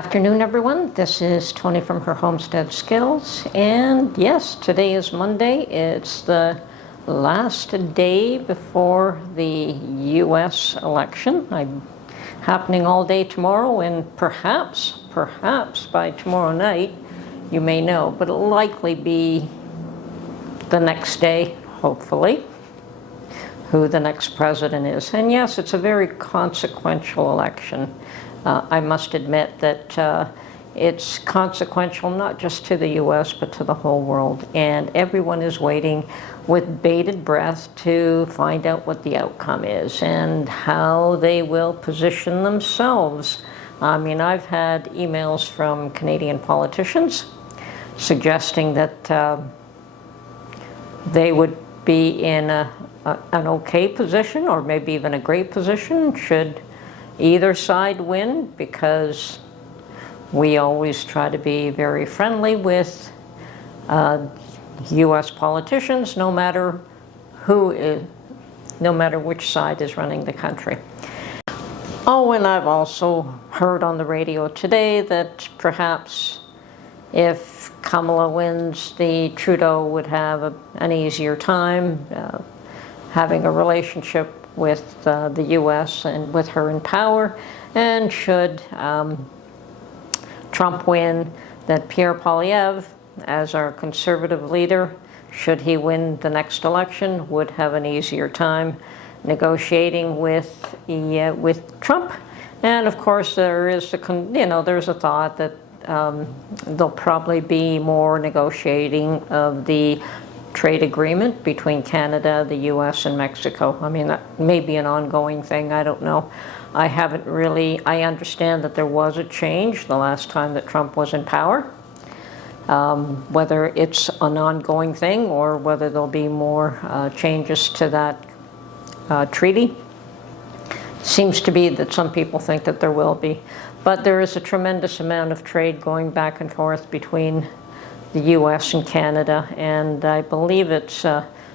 Afternoon, everyone. This is Tony from her Homestead Skills, and yes, today is Monday. It's the last day before the U.S. election. I'm happening all day tomorrow, and perhaps by tomorrow night, you may know, but it'll likely be the next day, hopefully, who the next president is. And yes, it's a very consequential election. I must admit that it's consequential not just to the U.S. but to the whole world, and everyone is waiting with bated breath to find out what the outcome is and how they will position themselves. I mean, I've had emails from Canadian politicians suggesting that they would be in an okay position, or maybe even a great position, should either side win, because we always try to be very friendly with U.S. politicians, no matter which side is running the country. Oh, and I've also heard on the radio today that perhaps if Kamala wins, the Trudeau would have an easier time having a relationship with the U.S. and with her in power, and should Trump win, that Pierre Poilievre, as our conservative leader, should he win the next election, would have an easier time negotiating with Trump. And of course, there is there's a thought that there'll probably be more negotiating of the trade agreement between Canada, the U.S., and Mexico. I mean, that may be an ongoing thing. I don't know. I understand that there was a change the last time that Trump was in power. Whether it's an ongoing thing or whether there'll be more changes to that treaty, seems to be that some people think that there will be. But there is a tremendous amount of trade going back and forth between the U.S. and Canada, and I believe it's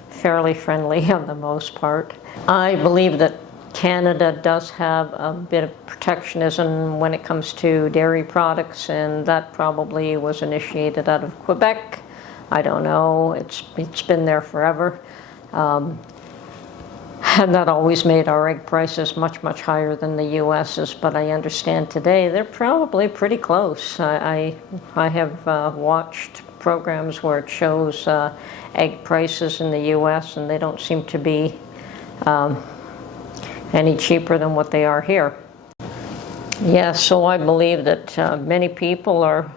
fairly friendly on the most part. I believe that Canada does have a bit of protectionism when it comes to dairy products, and that probably was initiated out of Quebec. I don't know. It's been there forever. And that always made our egg prices much higher than the U.S.'s, but I understand today they're probably pretty close. I have watched programs where it shows egg prices in the U.S., and they don't seem to be any cheaper than what they are here. Yeah, so I believe that many people are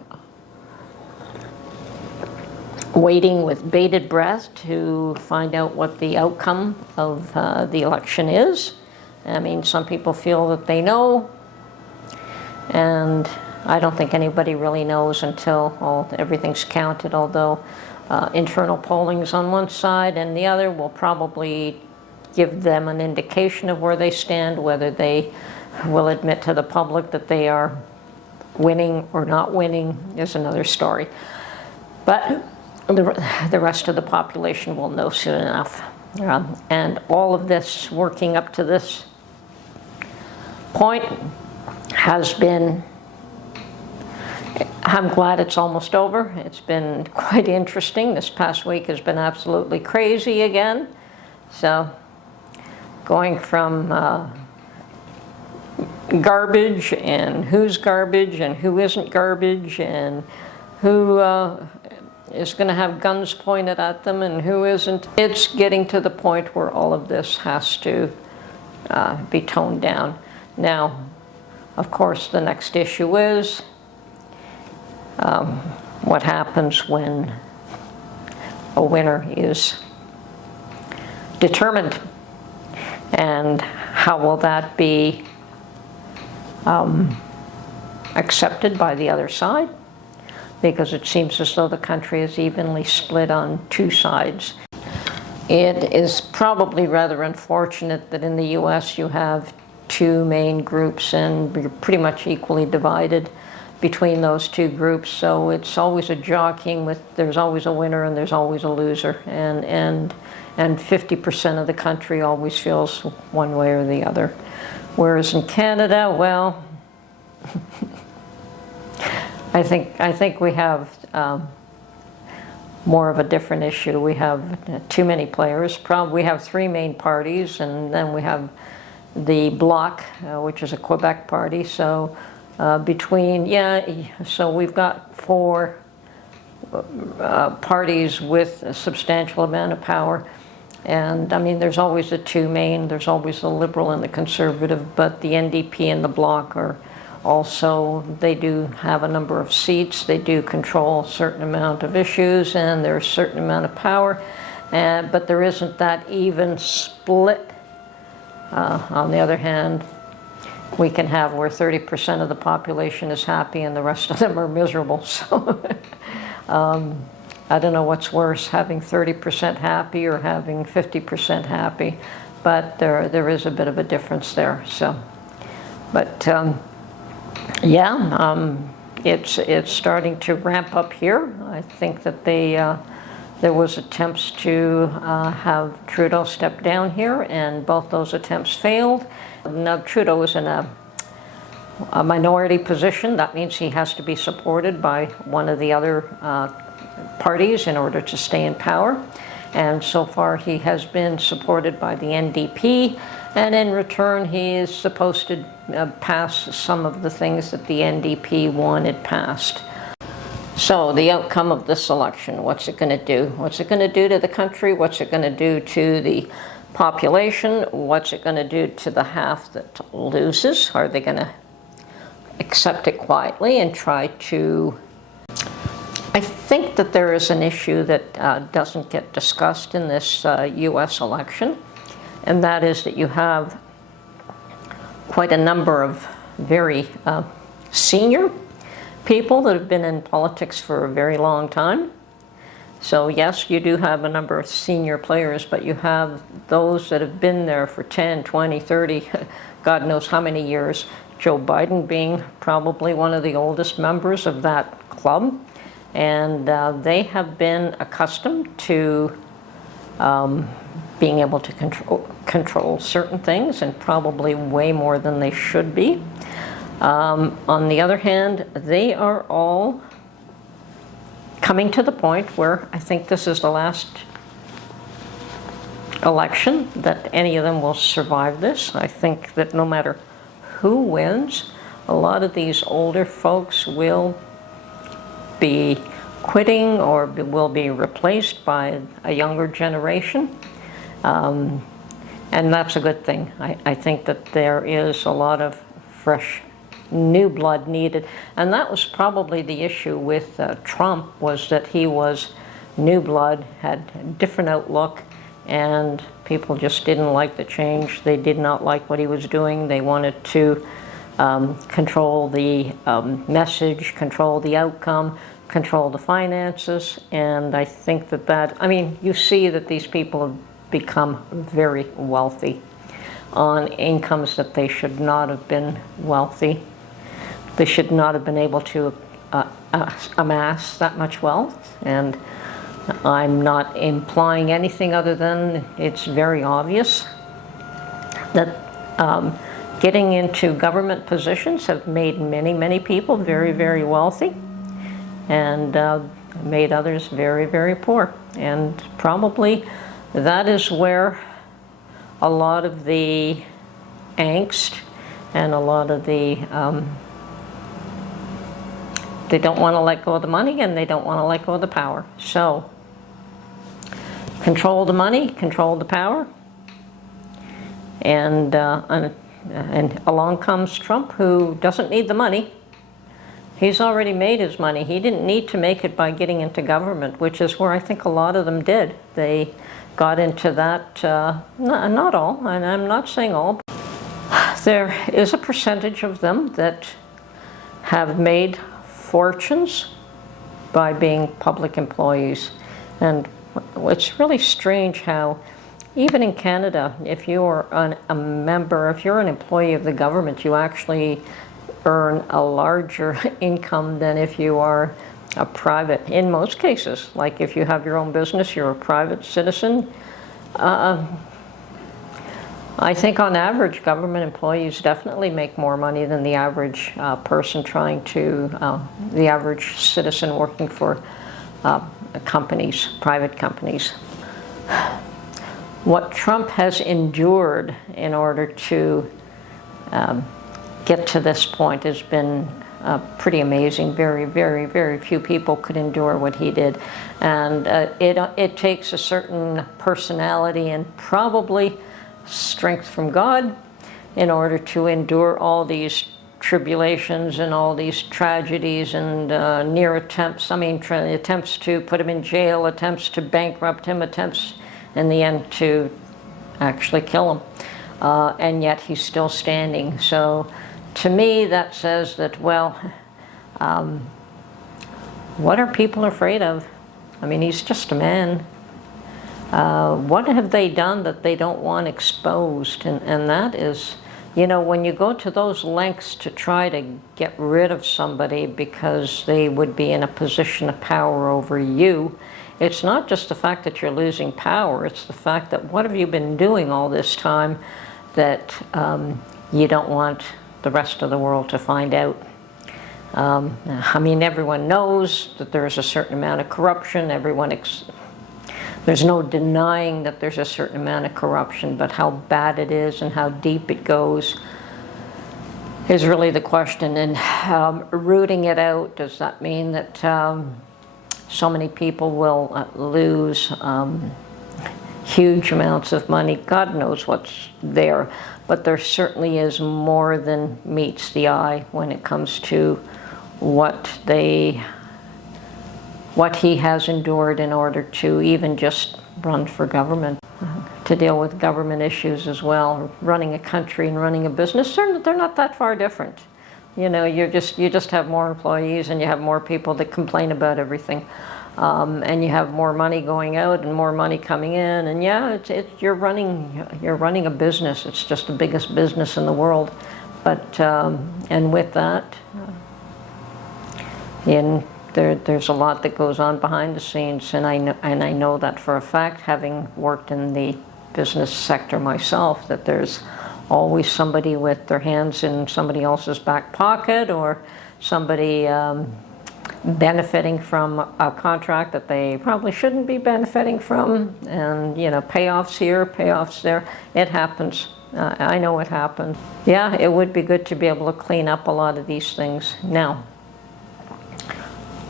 waiting with bated breath to find out what the outcome of the election is. I mean, some people feel that they know, and I don't think anybody really knows until everything's counted, although internal polling's on one side, and the other will probably give them an indication of where they stand, whether they will admit to the public that they are winning or not winning is another story. But the rest of the population will know soon enough. And all of this working up to this point has been, I'm glad it's almost over. It's been quite interesting. This past week has been absolutely crazy again. So going from garbage and who isn't garbage, and who is going to have guns pointed at them and who isn't. It's getting to the point where all of this has to be toned down. Now, of course, the next issue is what happens when a winner is determined, and how will that be accepted by the other side, because it seems as though the country is evenly split on two sides. It is probably rather unfortunate that in the U.S. you have two main groups, and you're pretty much equally divided between those two groups. So it's always a jockeying with, there's always a winner and there's always a loser, and 50% of the country always feels one way or the other. Whereas in Canada, well, I think we have more of a different issue. We have too many players. We have three main parties, and then we have the Bloc, which is a Quebec party. So so we've got four parties with a substantial amount of power. And I mean, there's always the two main, there's always the Liberal and the Conservative, but the NDP and the Bloc are also, they do have a number of seats, they do control a certain amount of issues, and there's a certain amount of power, but there isn't that even split. On the other hand, we can have where 30% of the population is happy and the rest of them are miserable. So I don't know what's worse, having 30% happy or having 50% happy, but there is a bit of a difference there. So, but it's starting to ramp up here. I think that there was attempts to have Trudeau step down here, and both those attempts failed. Now Trudeau is in a minority position. That means he has to be supported by one of the other parties in order to stay in power. And so far he has been supported by the NDP, and in return he is supposed to pass some of the things that the NDP wanted passed. So the outcome of this election, what's it going to do? What's it going to do to the country? What's it going to do to the population? What's it going to do to the half that loses? Are they going to accept it quietly and try to... I think that there is an issue that doesn't get discussed in this U.S. election, and that is that you have quite a number of very senior people that have been in politics for a very long time. So yes, you do have a number of senior players, but you have those that have been there for 10, 20, 30, God knows how many years. Joe Biden being probably one of the oldest members of that club. And they have been accustomed to being able to control certain things, and probably way more than they should be. On the other hand, they are all coming to the point where I think this is the last election that any of them will survive this. I think that no matter who wins, a lot of these older folks will be quitting or will be replaced by a younger generation. And that's a good thing. I think that there is a lot of fresh new blood needed. And that was probably the issue with Trump, was that he was new blood, had a different outlook, and people just didn't like the change. They did not like what he was doing. They wanted to control the message, control the outcome, control the finances. And I think I mean, you see that these people have become very wealthy on incomes that they should not have been wealthy. They should not have been able to amass that much wealth. And I'm not implying anything other than it's very obvious that getting into government positions have made many, many people very, very wealthy, and made others very, very poor. And probably that is where a lot of the angst and a lot of the they don't want to let go of the money, and they don't want to let go of the power. So control the money, control the power, and along comes Trump, who doesn't need the money. He's already made his money. He didn't need to make it by getting into government, which is where I think a lot of them did. They got into that, not all, and I'm not saying all. There is a percentage of them that have made fortunes by being public employees. And it's really strange how, even in Canada, if you're a member, if you're an employee of the government, you actually earn a larger income than if you are a private, in most cases. Like if you have your own business, you're a private citizen. I think on average, government employees definitely make more money than the average person trying to, the average citizen working for companies, private companies. What Trump has endured in order to get to this point has been pretty amazing. Very, very, very few people could endure what he did. And it takes a certain personality and probably strength from God in order to endure all these tribulations and all these tragedies and near attempts, attempts to put him in jail, attempts to bankrupt him, attempts in the end to actually kill him. And yet he's still standing. So to me that says that, well, what are people afraid of? I mean, he's just a man. What have they done that they don't want exposed? And that is, you know, when you go to those lengths to try to get rid of somebody because they would be in a position of power over you, it's not just the fact that you're losing power, it's the fact that what have you been doing all this time that you don't want the rest of the world to find out. I mean, everyone knows that there's a certain amount of corruption. There's no denying that there's a certain amount of corruption, but how bad it is and how deep it goes is really the question. And rooting it out, does that mean that so many people will lose huge amounts of money? God knows what's there, but there certainly is more than meets the eye when it comes to what he has endured in order to even just run for government, to deal with government issues as well. Running a country and running a business, they're not that far different. You know, you just have more employees and you have more people that complain about everything. And you have more money going out and more money coming in, and yeah, you're running a business. It's just the biggest business in the world. But and with that, there's a lot that goes on behind the scenes, and I know that for a fact, having worked in the business sector myself, that there's always somebody with their hands in somebody else's back pocket, or somebody benefiting from a contract that they probably shouldn't be benefiting from, and you know, payoffs here, payoffs there. It happens. I know it happened. Yeah, it would be good to be able to clean up a lot of these things. Now,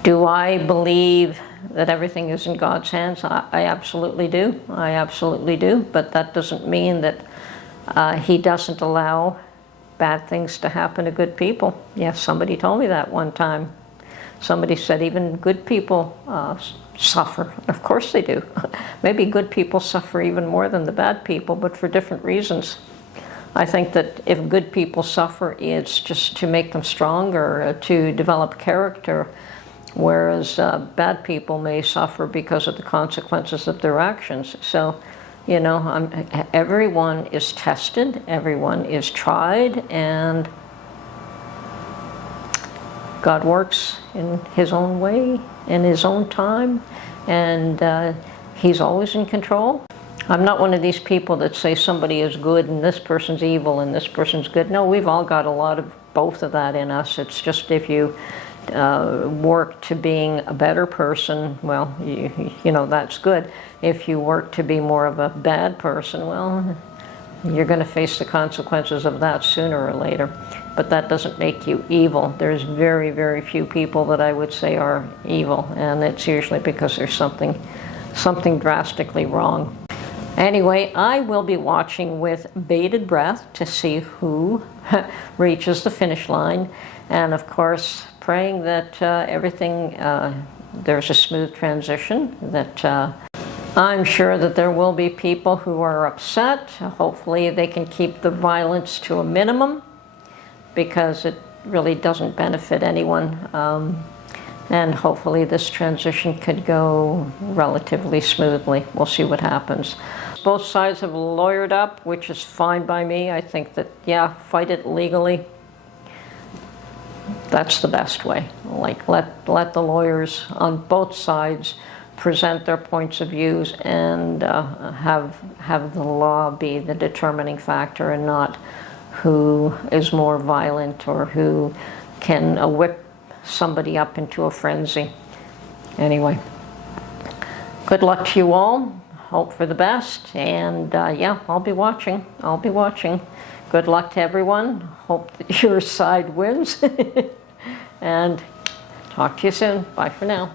do I believe that everything is in God's hands? I absolutely do. I absolutely do. But that doesn't mean that he doesn't allow bad things to happen to good people. Yes, somebody told me that one time. Somebody said even good people suffer. Of course they do. Maybe good people suffer even more than the bad people, but for different reasons. I think that if good people suffer, it's just to make them stronger, to develop character, whereas bad people may suffer because of the consequences of their actions. So, you know, everyone is tested, everyone is tried, and God works in his own way, in his own time, and he's always in control. I'm not one of these people that say somebody is good and this person's evil and this person's good. No, we've all got a lot of both of that in us. It's just if you work to being a better person, well, you know, that's good. If you work to be more of a bad person, well, you're going to face the consequences of that sooner or later. But that doesn't make you evil. There's very, very few people that I would say are evil, and it's usually because there's something drastically wrong. Anyway, I will be watching with bated breath to see who reaches the finish line, and of course praying that there's a smooth transition, that I'm sure that there will be people who are upset. Hopefully they can keep the violence to a minimum, because it really doesn't benefit anyone. And hopefully this transition could go relatively smoothly. We'll see what happens. Both sides have lawyered up, which is fine by me. I think that, yeah, fight it legally. That's the best way. Like, let the lawyers on both sides present their points of views and have the law be the determining factor, and not who is more violent or who can whip somebody up into a frenzy. Anyway, good luck to you all. Hope for the best, and yeah, I'll be watching. Good luck to everyone. Hope that your side wins. And talk to you soon. Bye for now.